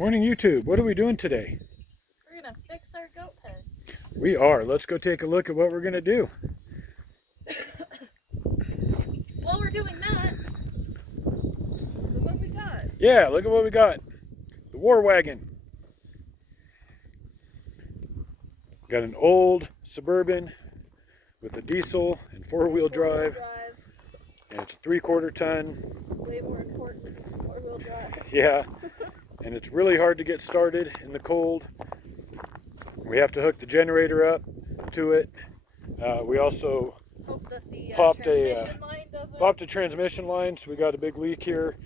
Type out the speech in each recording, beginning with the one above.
Morning YouTube. What are we doing today? We're going to fix our goat pen. We are. Let's go take a look at what we're going to do. While we're doing that, look what we got. Yeah, look at what we got. The war wagon. Got an old Suburban with a diesel and four-wheel drive. And it's 3/4 ton. Way more important than 4-wheel drive. Yeah. And it's really hard to get started in the cold. We have to hook the generator up to it. We also Hope that the popped transmission line doesn't... a transmission line, so we got a big leak here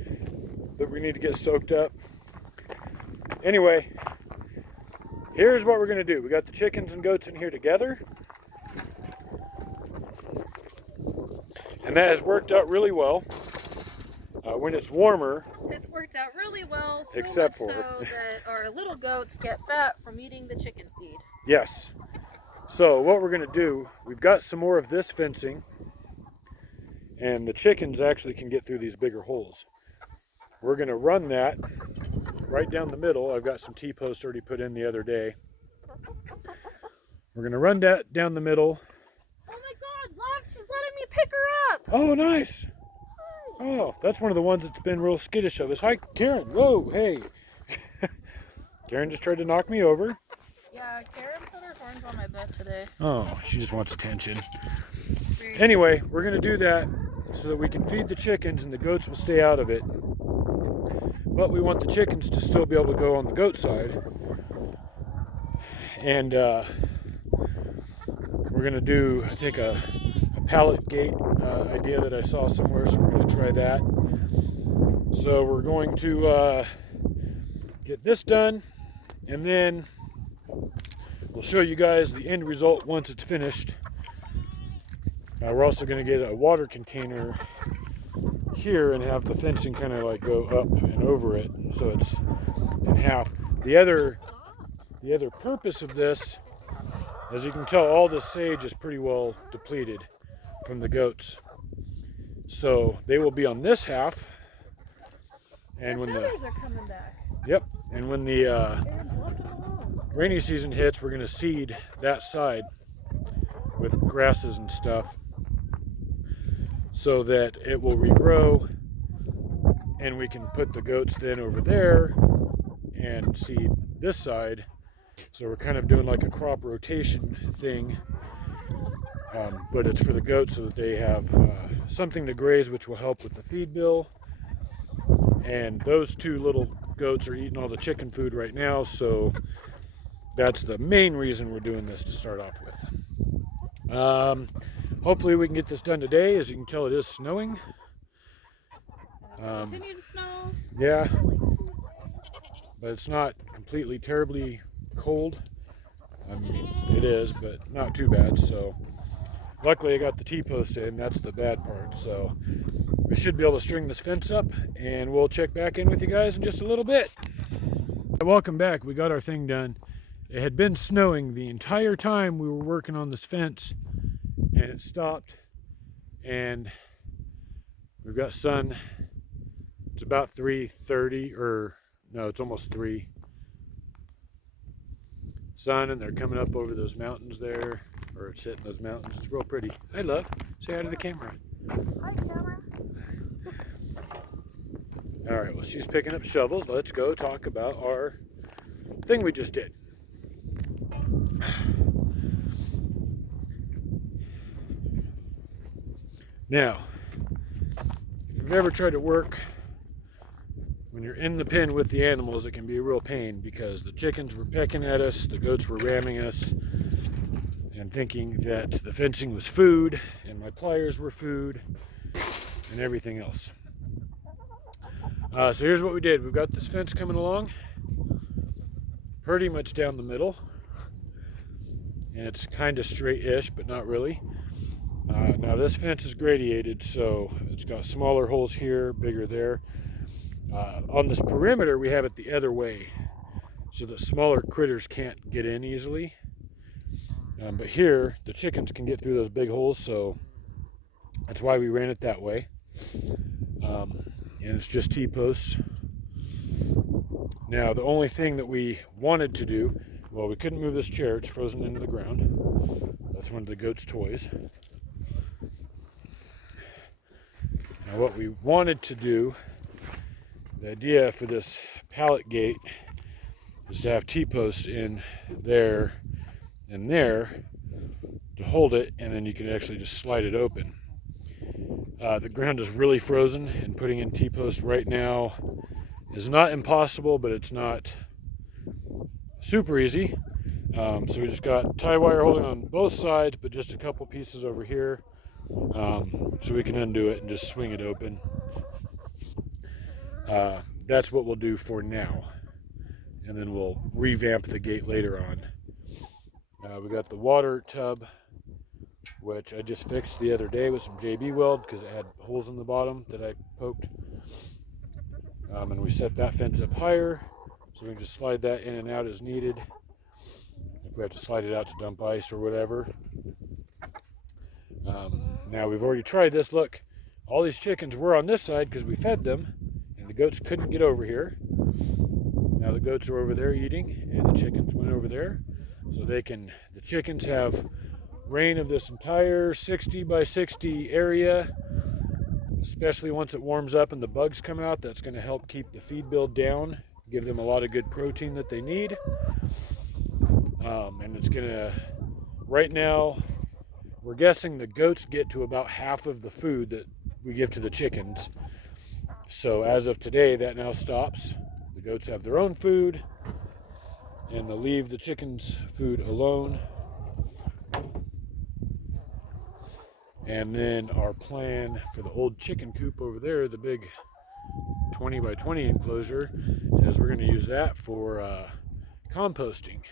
that we need to get soaked up. Anyway, here's what we're going to do. We got the chickens and goats in here together. And that has worked out really well. When it's warmer, it's worked out really well, so except much so that our little goats get fat from eating the chicken feed. Yes. So what we're going to do, we've got some more of this fencing, and the chickens actually can get through these bigger holes. We're going to run that right down the middle. I've got some T-posts already put in the other day. We're going to run that down the middle. Oh my God, look, she's letting me pick her up. Oh, nice. Oh, that's one of the ones that's been real skittish of us. Hi, Karen. Whoa, hey. Karen just tried to knock me over. Yeah, Karen put her horns on my butt today. Oh, she just wants attention. Anyway, we're going to do that so that we can feed the chickens and the goats will stay out of it. But we want the chickens to still be able to go on the goat side. And we're going to do, I think, a pallet gate idea that I saw somewhere, so we're going to try that. So we're going to get this done, and then we'll show you guys the end result once it's finished. We're also going to get a water container here and have the fencing kind of like go up and over it, so it's in half. The other purpose of this, as you can tell, all this sage is pretty well depleted from the goats, so they will be on this half. And when feathers are coming back. Yep, and when the rainy season hits, we're going to seed that side with grasses and stuff so that it will regrow, and we can put the goats then over there and seed this side. So we're kind of doing like a crop rotation thing, but it's for the goats so that they have something to graze, which will help with the feed bill. And those two little goats are eating all the chicken food right now, so that's the main reason we're doing this to start off with. Hopefully we can get this done today. As you can tell, it is snowing. Continue to snow. Yeah, but it's not completely terribly cold. I mean, it is, but not too bad. So luckily I got the T-post in. That's the bad part. So we should be able to string this fence up, and we'll check back in with you guys in just a little bit. Welcome back. We got our thing done. It had been snowing the entire time we were working on this fence, and it stopped, and we've got sun. It's about 3:30, or no, it's almost 3. Sun, and they're coming up over those mountains there, or it's hitting those mountains. It's real pretty. Hi, love. Say hi to the camera. Hi, camera. All right, well, she's picking up shovels. Let's go talk about our thing we just did. Now, if you've ever tried to work when you're in the pen with the animals, it can be a real pain because the chickens were pecking at us, the goats were ramming us, and thinking that the fencing was food, and my pliers were food, and everything else. So here's what we did. We've got this fence coming along, pretty much down the middle, and it's kind of straight-ish, but not really. Now this fence is gradiated, so it's got smaller holes here, bigger there. On this perimeter, we have it the other way, so that smaller critters can't get in easily. But here, the chickens can get through those big holes, so that's why we ran it that way. And it's just T-posts. Now, the only thing that we wanted to do, well, we couldn't move this chair. It's frozen into the ground. That's one of the goat's toys. Now, what we wanted to do, the idea for this pallet gate is to have T-posts in there and there to hold it, and then you can actually just slide it open. The ground is really frozen, and putting in T-posts right now is not impossible, but it's not super easy. So we just got tie wire holding on both sides, but just a couple pieces over here, so we can undo it and just swing it open. That's what we'll do for now, and then we'll revamp the gate later on. We got the water tub, which I just fixed the other day with some JB weld because it had holes in the bottom that I poked. And we set that fence up higher, so we can just slide that in and out as needed. If we have to slide it out to dump ice or whatever. Now we've already tried this. Look, all these chickens were on this side because we fed them, and the goats couldn't get over here. Now the goats are over there eating, and the chickens went over there. So the chickens have reign of this entire 60 by 60 area, especially once it warms up and the bugs come out. That's going to help keep the feed bill down, give them a lot of good protein that they need. And it's going to, right now, we're guessing the goats get to about half of the food that we give to the chickens. So as of today, that now stops. The goats have their own food, and they'll leave the chickens' food alone. And then our plan for the old chicken coop over there, the big 20 by 20 enclosure, is we're going to use that for composting.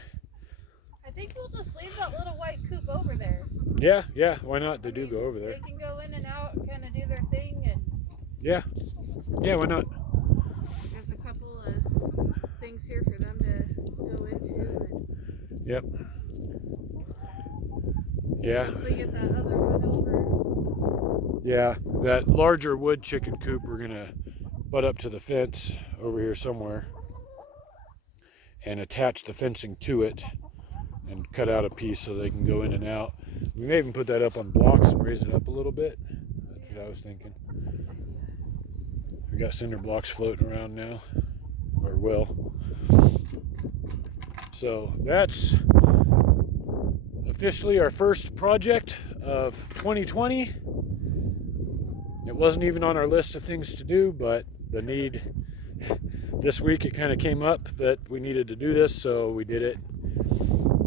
I think we'll just leave that little white coop over there. Yeah, why not? They do go over there. They can go in and out, kind of do their thing, and yeah, why not? there's a couple of things here for them to go into. And Yep. Yeah. once we get that other one over. Yeah, that larger wood chicken coop we're gonna butt up to the fence over here somewhere and attach the fencing to it and cut out a piece so they can go in and out. We may even put that up on blocks and raise it up a little bit. That's what I was thinking. We got cinder blocks floating around now, or will. So that's officially our first project of 2020. It wasn't even on our list of things to do, but this week it kind of came up that we needed to do this, so we did it.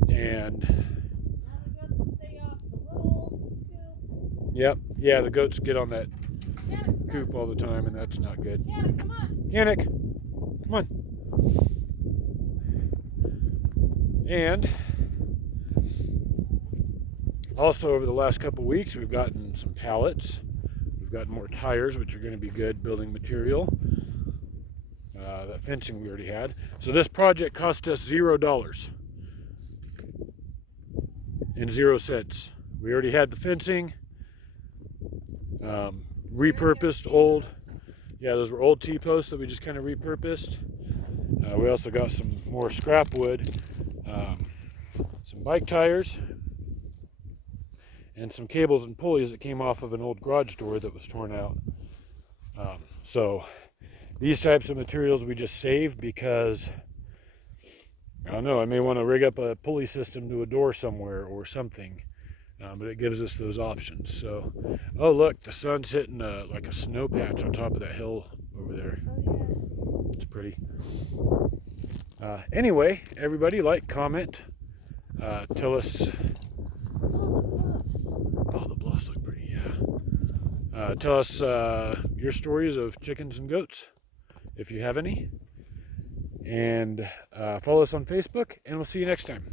And yep, yeah, the goats get on that coop all the time, and that's not good. Yannick, come on. Yannick, come on. And also over the last couple weeks, we've gotten some pallets. We've gotten more tires, which are going to be good building material. That fencing we already had. So this project cost us $0 and 0 cents. We already had the fencing, repurposed old. Yeah, those were old T-posts that we just kind of repurposed. We also got some more scrap wood, some bike tires, and some cables and pulleys that came off of an old garage door that was torn out. So these types of materials we just saved because, I don't know, I may want to rig up a pulley system to a door somewhere or something, but it gives us those options. So, oh look, the sun's hitting like a snow patch on top of that hill over there. Oh, It's pretty. Anyway, everybody, like, comment, tell us. Oh, the bluffs look pretty, yeah. Tell us your stories of chickens and goats, if you have any. And follow us on Facebook, and we'll see you next time.